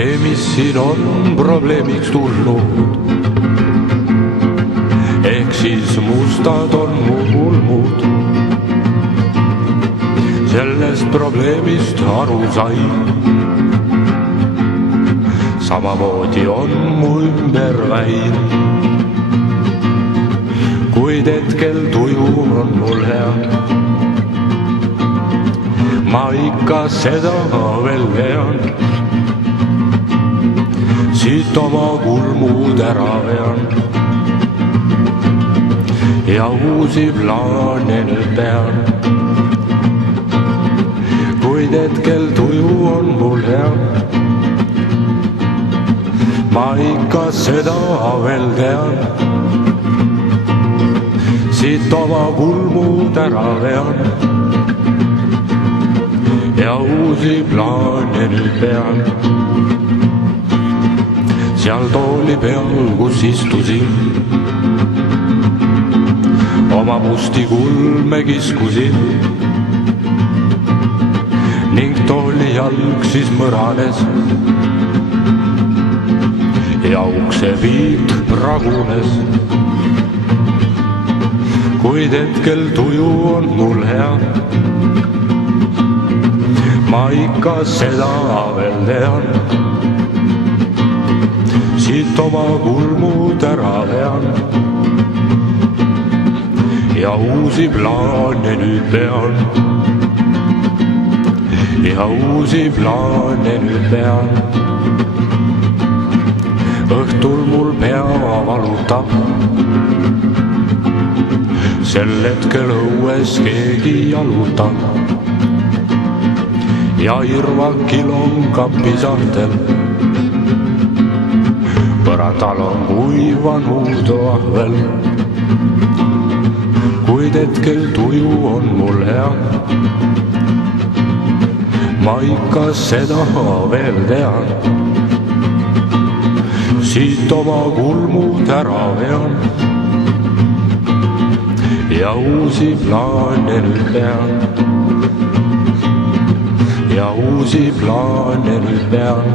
see, mis siin on probleemiks tulnud, ehk siis mustad on mu kulmud. Sellest probleemist aru sain, samamoodi on mu ümber väin. Kuid hetkel tuju on mul hea, ma ikka seda veel vean. Siit oma kulmud ära vean ja uusi plaane nüüd pean. Kuid hetkel tuju on mul hea, ma ikka seda veel tean. Siit oma kulmud ära vean ja uusi plaane nüüd pean. Seal tooli peal, kus istusin, oma musti kulme kiskusin ning tooli jalg siis mõranes ja uksepiit pragunes. Kuid hetkel tuju on mul hea, ma ikka seda veel tean. Siit oma kulmud ära vean ja uusi plaane nüüd pean. Ja uusi plaane nüüd pean. Õhtul mul pea valutab, sel hetkel õues keegi jalutab ja irvakil on kapisahtel. Põrandal on kuivanud ahvel. Kuid hetkel tuju on mul hea, ma ikka seda veel tean. Siit oma kulmud ära vean ja uusi plaane nüüd pean. Ja uusi plaane nüüd pean.